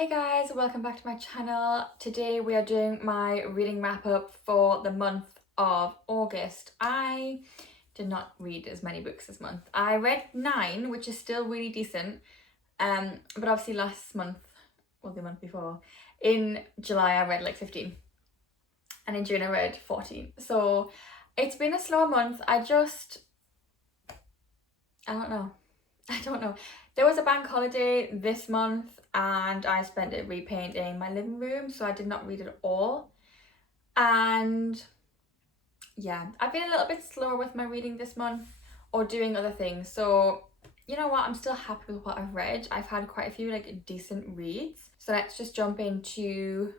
Hey guys, welcome back to my channel. Today we are doing my reading wrap up for the month of August. I did not read as many books this month. I read 9, which is still really decent, but obviously last month, or the month before, in July I read like 15 and in June I read 14. So it's been a slow month. I don't know. There was a bank holiday this month and I spent it repainting my living room, so I did not read it all. And yeah, I've been a little bit slower with my reading this month or doing other things. So you know what, I'm still happy with what I've read. I've had quite a few like decent reads. So let's just jump into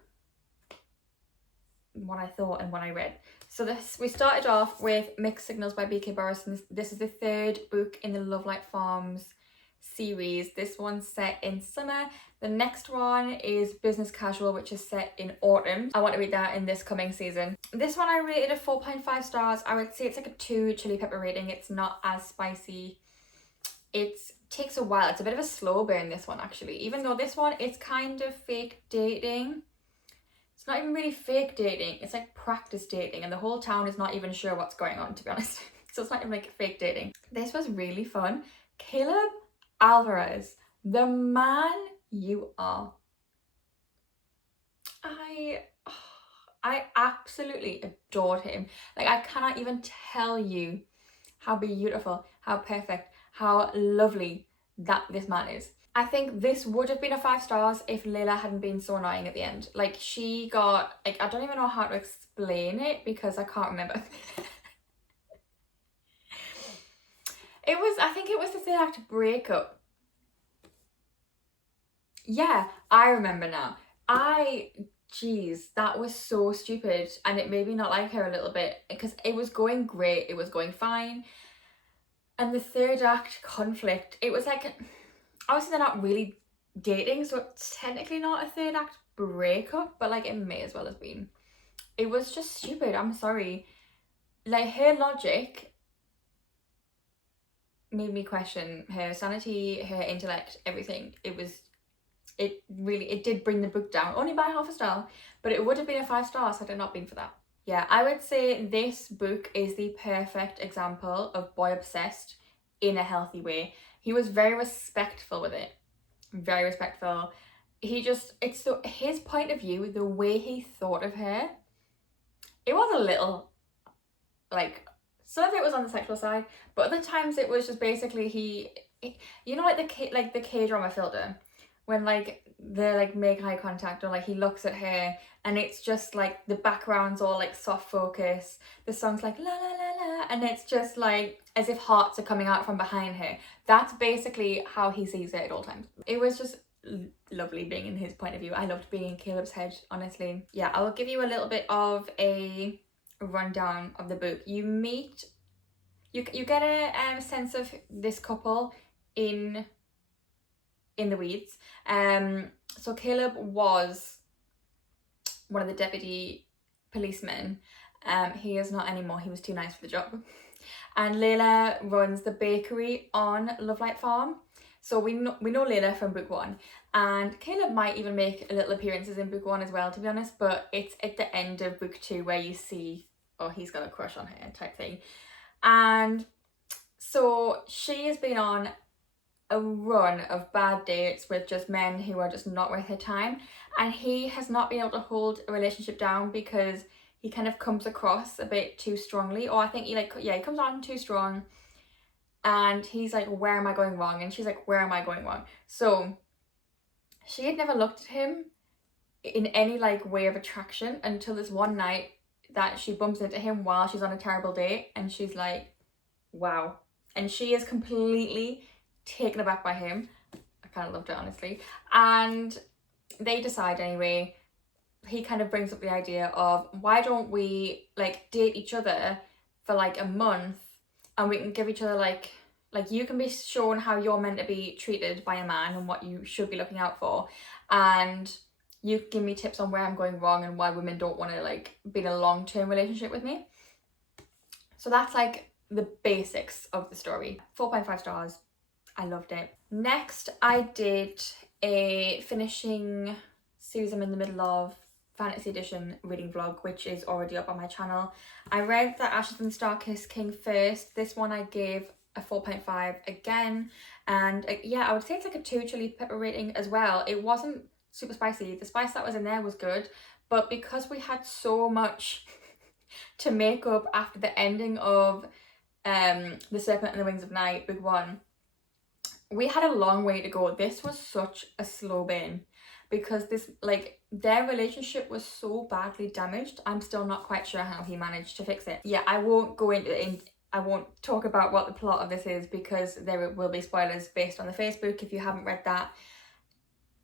what I thought and what I read. So we started off with Mixed Signals by B.K. Burris, and this is the 3rd book in the Love Light Farms series. This one's set in summer. The next one is Business Casual, which is set in autumn. I want to read that in this coming season. This one I rated a 4.5 stars. I would say it's like a 2 chili pepper rating. It's not as spicy. It takes a while. It's a bit of a slow burn, this one actually. Even though this one, it's kind of fake dating. It's not even really fake dating, it's like practice dating, and the whole town is not even sure what's going on, to be honest. So it's not even like fake dating. This was really fun. Caleb Alvarez, the man you are. I absolutely adored him. Like, I cannot even tell you how beautiful, how perfect, how lovely that this man is. I think this would have been a 5 stars if Layla hadn't been so annoying at the end. Like, she got, like, I don't even know how to explain it because I can't remember. I think it was the 3rd act breakup. Yeah, I remember now. Jeez, that was so stupid, and it made me not like her a little bit because it was going great, it was going fine. And the 3rd act conflict, it was like, obviously they're not really dating, so it's technically not a 3rd act breakup, but like it may as well have been. It was just stupid, I'm sorry. Like, her logic made me question her sanity, her intellect, everything. It did bring the book down, only by half a star, but it would have been a 5 stars had it not been for that. Yeah, I would say this book is the perfect example of boy obsessed in a healthy way. He was very respectful with it, very respectful. His point of view, the way he thought of her, it was a little, like, some of it was on the sexual side, but other times it was just basically you know, like the K-drama filter, when like they like make eye contact or like he looks at her and it's just like the background's all like soft focus, the song's like la la la la, and it's just like as if hearts are coming out from behind her. That's basically how he sees it at all times. It was just lovely being in his point of view. I loved being in Caleb's head, honestly. Yeah, I will give you a little bit of a rundown of the book. You get a sense of this couple in the weeds. So Caleb was one of the deputy policemen. He is not anymore. He was too nice for the job. And Layla runs the bakery on Love Light Farm. So we know Layla from book 1, and Caleb might even make little appearances in book 1 as well, to be honest, but it's at the end of book 2 where you see, oh, he's got a crush on her type thing. And so she has been on a run of bad dates with just men who are just not worth her time, and he has not been able to hold a relationship down because he kind of comes across a bit too strongly, or I think he comes on too strong, and he's like, where am I going wrong? And she's like, where am I going wrong? So she had never looked at him in any like way of attraction until this one night that she bumps into him while she's on a terrible date, and she's like, wow. And she is completely taken aback by him. I kind of loved it, honestly. And they decide anyway, he kind of brings up the idea of, why don't we like date each other for like a month, and we can give each other like you can be shown how you're meant to be treated by a man and what you should be looking out for, and you can give me tips on where I'm going wrong and why women don't want to like be in a long-term relationship with me. So that's like the basics of the story. 4.5 stars. I loved it. Next, I did a finishing series I'm in the middle of, fantasy edition reading vlog, which is already up on my channel. I read The Ashes and Star Kiss King first. This one I gave a 4.5 again, and yeah, I would say it's like a 2 chili pepper rating as well. It wasn't super spicy. The spice that was in there was good, but because we had so much to make up after the ending of The Serpent and the Wings of Night, book 1, we had a long way to go. This was such a slow burn because this, like, their relationship was so badly damaged. I'm still not quite sure how he managed to fix it. Yeah, I won't go into it. I won't talk about what the plot of this is because there will be spoilers based on the Facebook. If you haven't read that,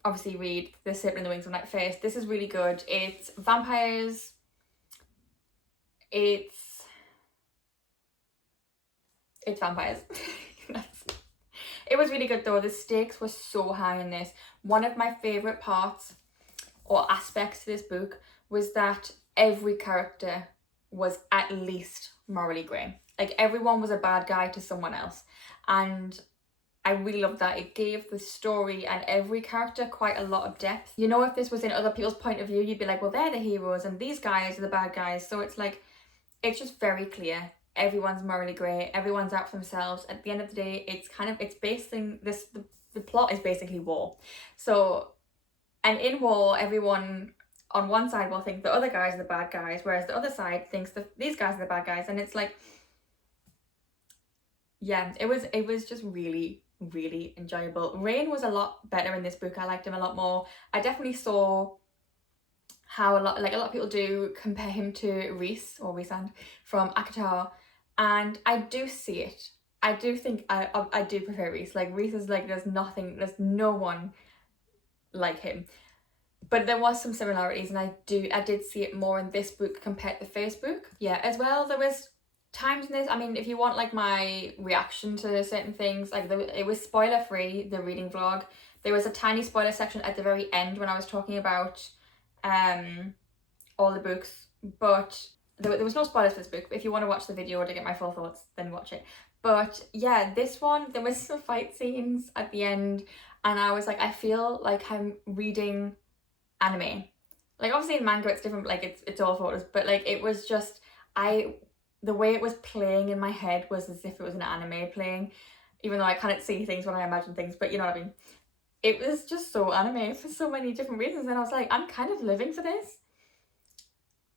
obviously read The Serpent and the Wings of Night first. This is really good. It's vampires. It's vampires. It was really good though. The stakes were so high in this. One of my favourite parts or aspects to this book was that every character was at least morally grey. Like, everyone was a bad guy to someone else. And I really loved that. It gave the story and every character quite a lot of depth. You know, if this was in other people's point of view, you'd be like, well, they're the heroes and these guys are the bad guys. So it's like, it's just very clear. Everyone's morally grey, everyone's out for themselves. At the end of the day, it's basing this, the plot is basically war. So, and in war, everyone on one side will think the other guys are the bad guys, whereas the other side thinks that these guys are the bad guys. And it's like, yeah, it was just really, really enjoyable. Rain was a lot better in this book. I liked him a lot more. I definitely saw how a lot of people do compare him to Rhys or Rhysand from ACOTAR, and I do see it. I do think I do prefer Rhys. Like, Rhys is like, there's no one like him. But there was some similarities, and I did see it more in this book compared to the first book. Yeah, as well, there was times in this, I mean, if you want like my reaction to certain things, like it was spoiler free, the reading vlog. There was a tiny spoiler section at the very end when I was talking about all the books, but there was no spoilers for this book. If you want to watch the video to get my full thoughts, then watch it. But yeah, this one, there was some fight scenes at the end, and I was like, I feel like I'm reading anime. Like, obviously in manga it's different, like it's all photos, but like it was just, the way it was playing in my head was as if it was an anime playing, even though I can't see things when I imagine things, but you know what I mean. It was just so anime for so many different reasons, and I was like, I'm kind of living for this.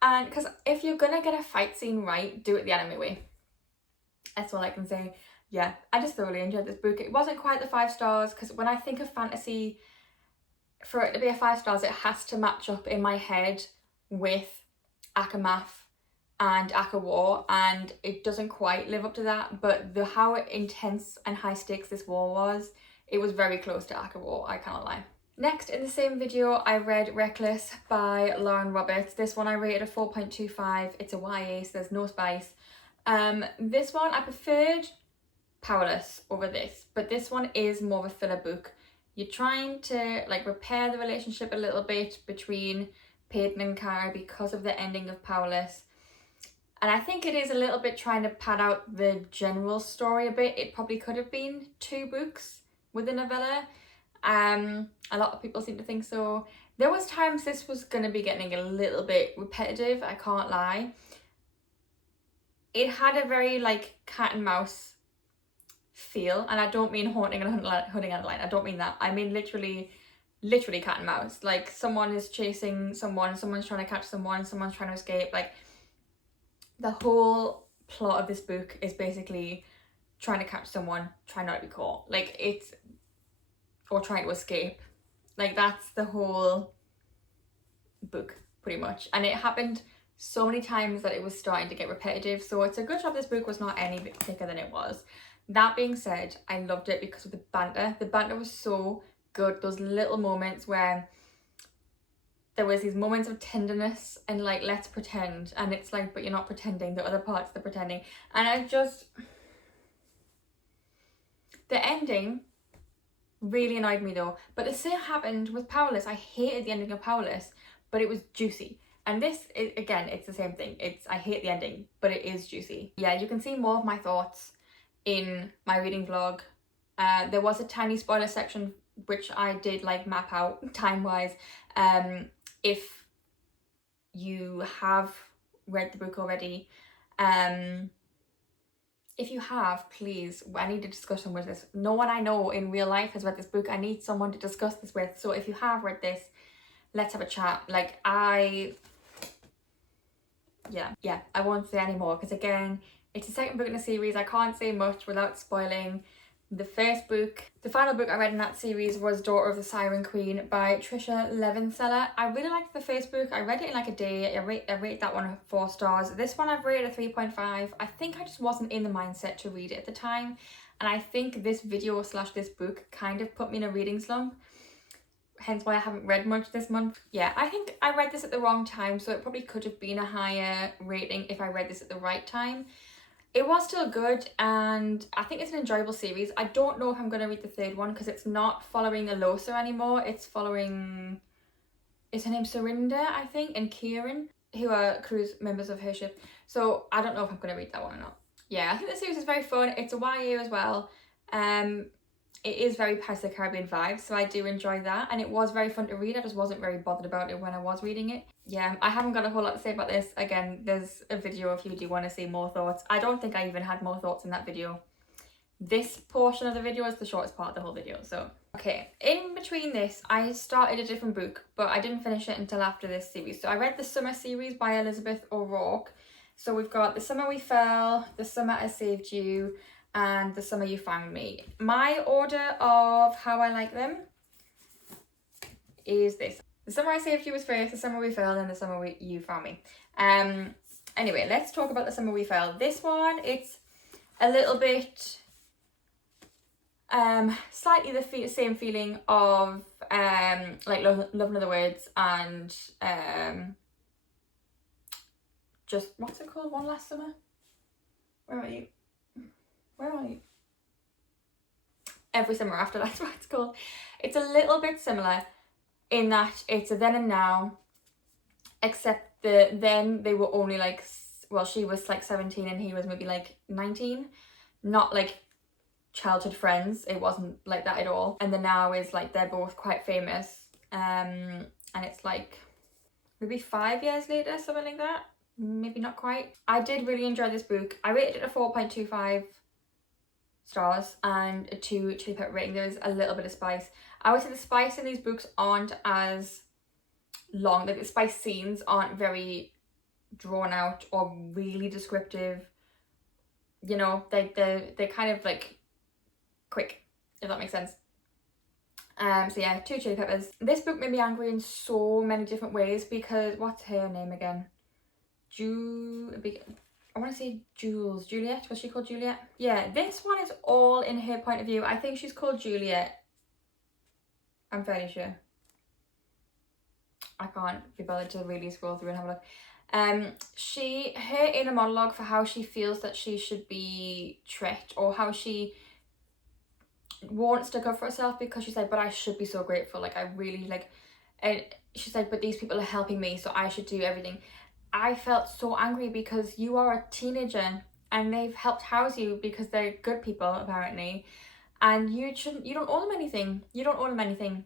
And because if you're gonna get a fight scene right, do it the anime way. That's all I can say. Yeah, I just thoroughly enjoyed this book. It wasn't quite the 5 stars, because when I think of fantasy, for it to be a 5 stars, it has to match up in my head with ACOMAF and ACOWAR, and it doesn't quite live up to that. But how intense and high stakes this war was, it was very close to ACOWAR, I can't lie. Next, in the same video, I read Reckless by Lauren Roberts. This one I rated a 4.25. It's a YA, so there's no spice. This one I preferred Powerless over this, but this one is more of a filler book. You're trying to like repair the relationship a little bit between Peyton and Kara because of the ending of Powerless. And I think it is a little bit trying to pad out the general story a bit. It probably could have been 2 books with a novella. A lot of people seem to think so. There was times this was going to be getting a little bit repetitive, I can't lie. It had a very like cat and mouse feel, and I don't mean Haunting and Hunting Adeline, I don't mean that. I mean literally cat and mouse. Like, someone is chasing someone, someone's trying to catch someone, someone's trying to escape. Like, the whole plot of this book is basically trying to catch someone, trying not to be caught. Like, it's, or trying to escape. Like, that's the whole book pretty much, and it happened so many times that it was starting to get repetitive. So it's a good job this book was not any bit thicker than it was. That being said, I loved it because of the banter. The banter was so good. Those little moments where there was these moments of tenderness and like, let's pretend, and it's like, but you're not pretending, the other part's the pretending. And I just, the ending really annoyed me though. But the same happened with Powerless. I hated the ending of Powerless, but it was juicy. And this, again, it's the same thing. I hate the ending, but it is juicy. Yeah, you can see more of my thoughts in my reading vlog. There was a tiny spoiler section which I did like map out time wise. If you have read the book already, if you have, please, I need a discussion with this. No one I know in real life has read this book. I need someone to discuss this with. So if you have read this, let's have a chat. Like, I won't say any more, because again, it's the second book in the series. I can't say much without spoiling the first book. The final book I read in that series was Daughter of the Siren Queen by Tricia Levenseller. I really liked the first book. I read it in like a day. I rate that one 4 stars. This one I've rated a 3.5. I think I just wasn't in the mindset to read it at the time. And I think this video / this book kind of put me in a reading slump. Hence why I haven't read much this month. Yeah, I think I read this at the wrong time, so it probably could have been a higher rating if I read this at the right time. It was still good, and I think it's an enjoyable series. I don't know if I'm going to read the third one, because it's not following Alosa anymore. It's following, is her name Surinder, I think, and Kieran, who are cruise members of her ship. So I don't know if I'm going to read that one or not. Yeah, I think the series is very fun. It's a YA as well. It is very Pirates of the Caribbean vibes, so I do enjoy that, and it was very fun to read. I just wasn't very bothered about it when I was reading it. Yeah, I haven't got a whole lot to say about this. Again, there's a video if you do want to see more thoughts. I don't think I even had more thoughts in that video. This portion of the video is the shortest part of the whole video, so. Okay, in between this, I started a different book, but I didn't finish it until after this series. So I read the Summer series by Elizabeth O'Rourke. So we've got The Summer We Fell, The Summer I Saved You, and The Summer You Found Me. My order of how I like them is this. The Summer I Saved You was first, The Summer We Fell, and The Summer You Found Me. Anyway, let's talk about The Summer We Fell. This one, it's a little bit slightly the same feeling of like Love in Other Words and just, what's it called? One Last Summer? Where are you? Every Summer After, that's what it's called. It's a little bit similar in that it's a then and now, except then they were only like, well, she was like 17 and he was maybe like 19. Not like childhood friends, it wasn't like that at all. And the now is like they're both quite famous, and it's like maybe 5 years later, something like that. Maybe not quite. I did really enjoy this book. I rated it a 4.25 stars and a 2 chili pepper rating. There is a little bit of spice. I would say the spice in these books aren't as long. Like the spice scenes aren't very drawn out or really descriptive. You know, they're kind of like quick, if that makes sense. So yeah, 2 chili peppers. This book made me angry in so many different ways because, what's her name again? I want to say Juliet. Was she called Juliet? Yeah, this one is all in her point of view. I think she's called Juliet. I'm fairly sure. I can't be bothered to really scroll through and have a look. Her inner monologue for how she feels that she should be tricked, or how she won't stick up for herself because she said, but I should be so grateful. Like, I really like, and she said, but these people are helping me, so I should do everything. I felt so angry because you are a teenager and they've helped house you because they're good people apparently, and you don't owe them anything. You don't owe them anything.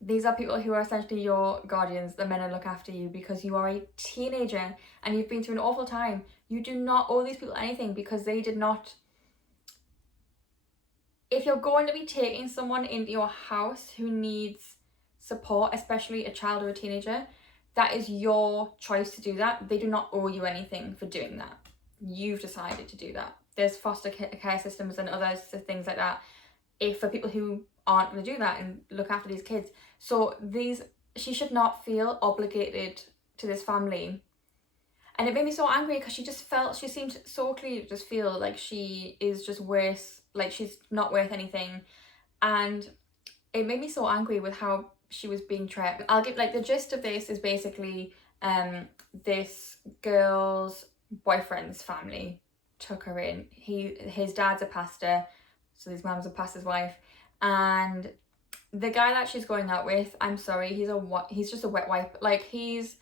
These are people who are essentially your guardians. They're meant to look after you because you are a teenager and you've been through an awful time. You do not owe these people anything because they did not. If you're going to be taking someone into your house who needs support, especially a child or a teenager, that is your choice to do that. They do not owe you anything for doing that. You've decided to do that. There's foster care systems and other things like that for people who aren't going to do that and look after these kids. So she should not feel obligated to this family. And it made me so angry because she seemed so clearly to just feel like she is just worse, like she's not worth anything. And it made me so angry with how she was being treated. I'll give, like, the gist of this is basically this girl's boyfriend's family took her in. His dad's a pastor, so his mum's a pastor's wife, and the guy that she's going out with, I'm sorry, he's just a wet wipe. Like, he's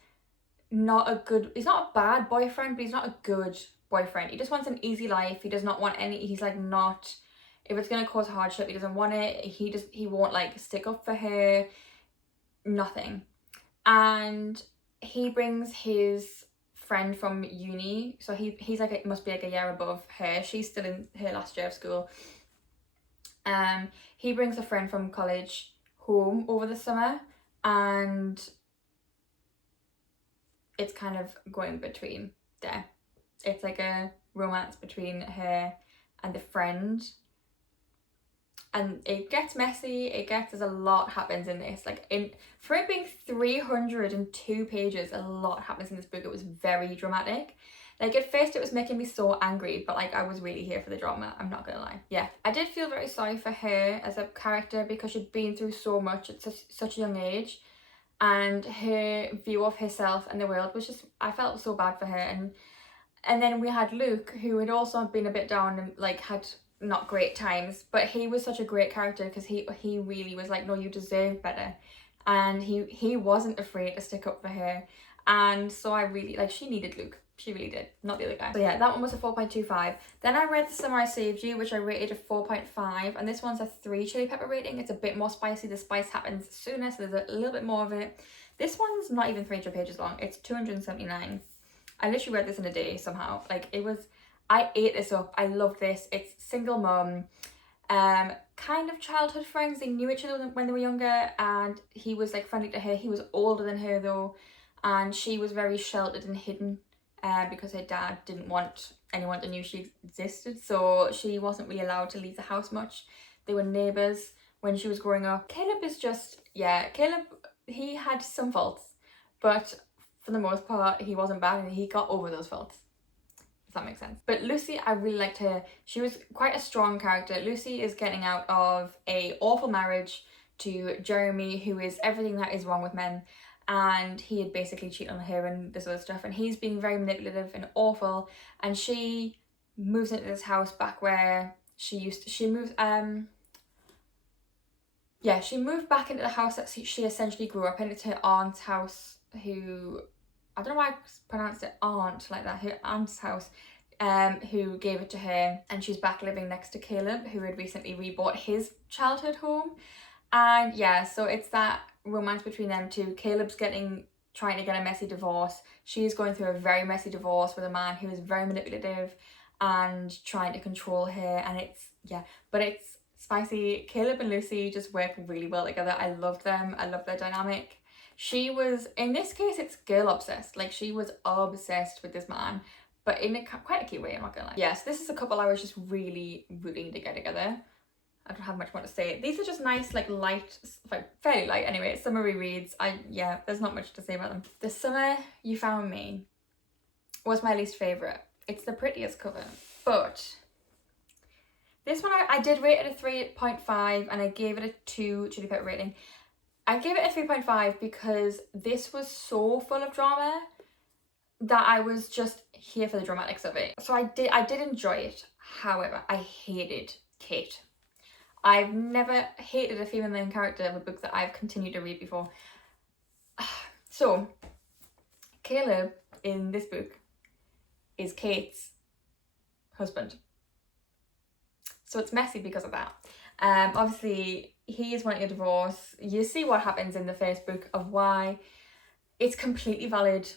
not a bad boyfriend, but he's not a good boyfriend. He just wants an easy life. He does not want he's like not If it's going to cause hardship, he doesn't want it. He won't like stick up for her, nothing. And he brings his friend from uni, so he's like must be like a year above her. She's still in her last year of school. He brings a friend from college home over the summer, and it's kind of going between there. It's like a romance between her and the friend, and it gets messy. There's a lot happens in this. Like, for it being 302 pages, a lot happens in this book. It was very dramatic. Like, at first it was making me so angry, but like I was really here for the drama, I'm not gonna lie. Yeah, I did feel very sorry for her as a character because she'd been through so much at such a young age, and her view of herself and the world was just, I felt so bad for her. And then we had Luke, who had also been a bit down and like had not great times, but he was such a great character because he really was like, no, you deserve better, and he wasn't afraid to stick up for her. And so I really, like, she needed Luke. She really did, not the other guy. So yeah, that one was a 4.25. Then I read The Summer I Saved You, which I rated a 4.5, and this one's a 3 chili pepper rating. It's a bit more spicy. The spice happens sooner, so there's a little bit more of it. This one's not even 300 pages long. It's 279. I literally read this in a day somehow. Like, it was, I ate this up. I loved this. It's single mum, kind of childhood friends. They knew each other when they were younger, and he was like friendly to her. He was older than her though, and she was very sheltered and hidden because her dad didn't want anyone to know she existed, so she wasn't really allowed to leave the house much. They were neighbours when she was growing up. Caleb is just, yeah, Caleb, he had some faults, but for the most part he wasn't bad, and he got over those faults, if that makes sense. But Lucy, I really liked her. She was quite a strong character. Lucy is getting out of a awful marriage to Jeremy, who is everything that is wrong with men, and he had basically cheated on her and this other stuff, and he's being very manipulative and awful. And she moves into this house back where she moved back into the house that she essentially grew up in. It's her aunt's house, who, I don't know why I pronounced it aunt like that, her aunt's house, who gave it to her, and she's back living next to Caleb, who had recently rebought his childhood home. And yeah, so it's that romance between them two. Caleb's trying to get a messy divorce. She's going through a very messy divorce with a man who is very manipulative and trying to control her, and it's spicy. Caleb and Lucy just work really well together. I loved them. I love their dynamic. She was, in this case, it's girl obsessed. Like, she was obsessed with this man, but in quite a cute way, I'm not gonna lie. Yes, this is a couple I was just really rooting to get together. I don't have much more to say. These are just nice, like, light, like, fairly light anyway, summery reads. There's not much to say about them. The Summer You Found Me was my least favourite. It's the prettiest cover, but this one I did rate it a 3.5, and I gave it a 2 chili pepper rating. I gave it a 3.5 because this was so full of drama that I was just here for the dramatics of it. So I did enjoy it. However, I hated Kate. I've never hated a female main character of a book that I've continued to read before. So, Caleb in this book is Kate's husband. So it's messy because of that. Obviously, he is wanting a divorce. You see what happens in the first book of why. It's completely valid.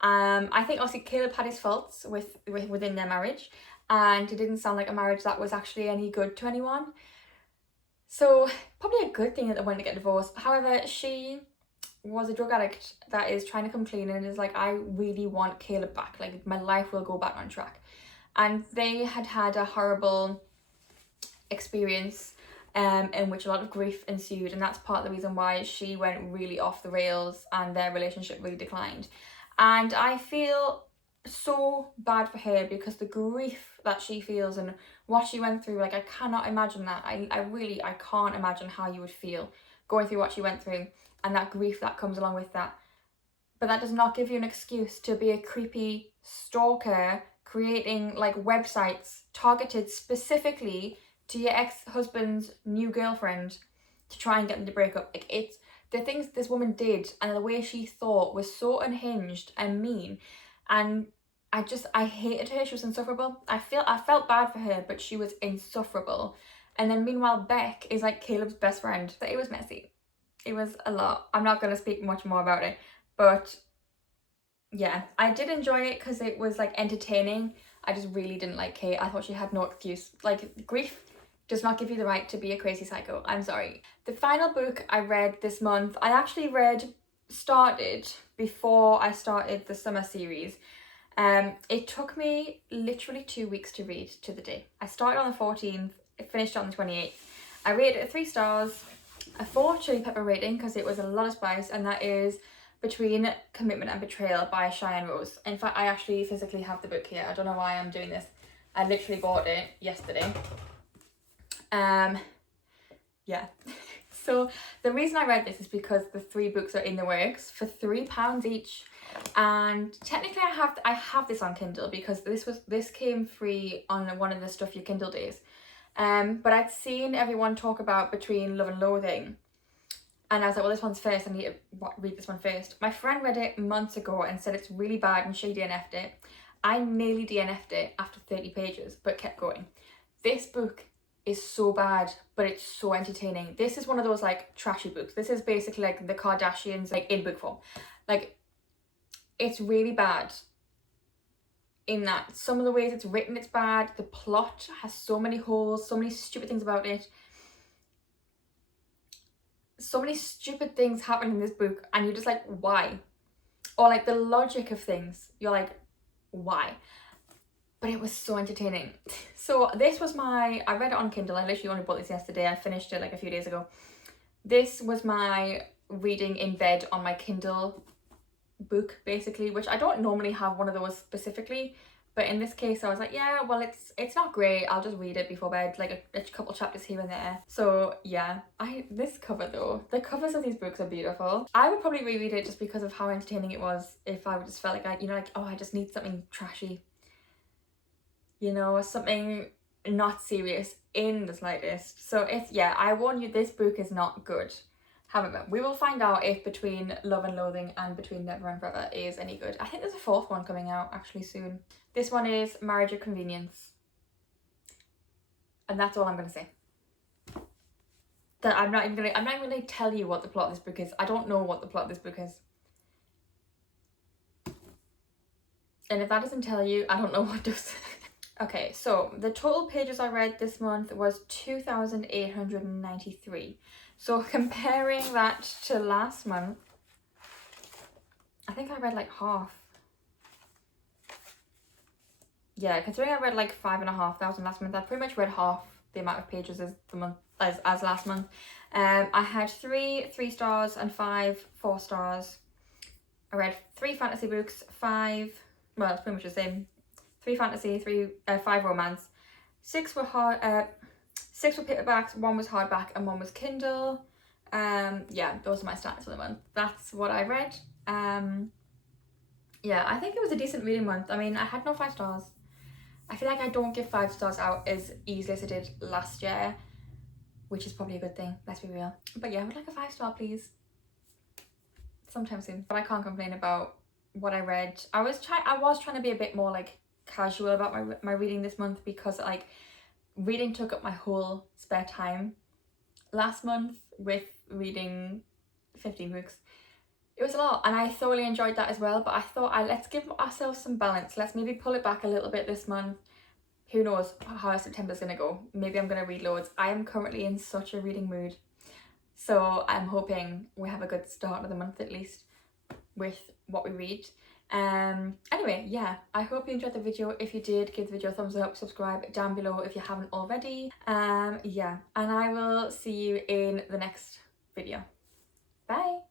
I think obviously Caleb had his faults within their marriage, and it didn't sound like a marriage that was actually any good to anyone. So probably a good thing that they wanted to get divorced. However, she was a drug addict that is trying to come clean and is like, I really want Caleb back. Like, my life will go back on track. And they had a horrible experience in which a lot of grief ensued, and that's part of the reason why she went really off the rails and their relationship really declined. And I feel so bad for her because the grief that she feels and what she went through, like, I cannot imagine that. I can't imagine how you would feel going through what she went through and that grief that comes along with that. But that does not give you an excuse to be a creepy stalker creating like websites targeted specifically to your ex-husband's new girlfriend to try and get them to break up. Like, it's the things this woman did and the way she thought was so unhinged and mean. And I hated her. She was insufferable. I felt bad for her, but she was insufferable. And then meanwhile, Beck is like Caleb's best friend. So it was messy. It was a lot. I'm not going to speak much more about it, but yeah, I did enjoy it because it was like entertaining. I just really didn't like Kate. I thought she had no excuse. Like, grief does not give you the right to be a crazy psycho. I'm sorry. The final book I read this month, I actually started before I started the summer series. It took me literally 2 weeks to read to the day. I started on the 14th, it finished on the 28th. I rated it 3 stars, a 4 chili pepper rating because it was a lot of spice, and that is Between Commitment and Betrayal by Cheyenne Rose. In fact, I actually physically have the book here. I don't know why I'm doing this. I literally bought it yesterday. Yeah. So the reason I read this is because the 3 books are in the works for £3 each. And technically I have this on Kindle because this came free on one of the Stuff Your Kindle days. But I'd seen everyone talk about Between Love and Loathing, and I was like, well, this one's first, I need to read this one first. My friend read it months ago and said it's really bad and she DNF'd it. I nearly DNF'd it after 30 pages, but kept going. This book is so bad, but it's so entertaining. This is one of those like trashy books. This is basically like the Kardashians, like in book form. Like, it's really bad in that some of the ways it's written, it's bad. The plot has so many holes, so many stupid things about it. So many stupid things happen in this book and you're just like, why? Or like the logic of things, you're like, why? But it was so entertaining. So this was I read it on Kindle. I literally only bought this yesterday. I finished it like a few days ago. This was my reading in bed on my Kindle book, basically, which I don't normally have one of those specifically, but in this case I was like, yeah, well, it's not great, I'll just read it before bed, like a couple chapters here and there. So yeah, this cover though, the covers of these books are beautiful. I would probably reread it just because of how entertaining it was if I just felt like I just need something trashy, something not serious in the slightest. So I warn you, this book is not good. However, we will find out if Between Love and Loathing and Between Never and Forever is any good. I think there's a 4th one coming out actually soon. This one is Marriage of Convenience. And that's all I'm going to say. I'm not even going to tell you what the plot of this book is. I don't know what the plot of this book is. And if that doesn't tell you, I don't know what does. Okay, so the total pages I read this month was 2,893. So comparing that to last month, I think I read like half. Yeah, considering I read like 5,500 last month, I pretty much read half the amount of pages as last month. I had 3 stars and 5 4 stars. I read 3 fantasy books, 5, well, it's pretty much the same. 3 fantasy, 5 romance. 6 were 6 were paperbacks, 1 was hardback, and 1 was Kindle. Yeah, those are my stats for the month. That's what I read. Yeah, I think it was a decent reading month. I mean, I had no 5 stars. I feel like I don't give 5 stars out as easily as I did last year, which is probably a good thing, let's be real. But yeah, I would like a 5 star, please. Sometime soon. But I can't complain about what I read. I was trying to be a bit more like casual about my reading this month because like reading took up my whole spare time last month with reading 15 books. It was a lot and I thoroughly enjoyed that as well, but I thought let's give ourselves some balance. Let's maybe pull it back a little bit this month. Who knows how September's gonna go. Maybe I'm gonna read loads. I am currently in such a reading mood, so I'm hoping we have a good start of the month at least with what we read. Anyway, yeah, I hope you enjoyed the video. If you did, give the video a thumbs up, subscribe down below if you haven't already. Yeah, and I will see you in the next video. Bye.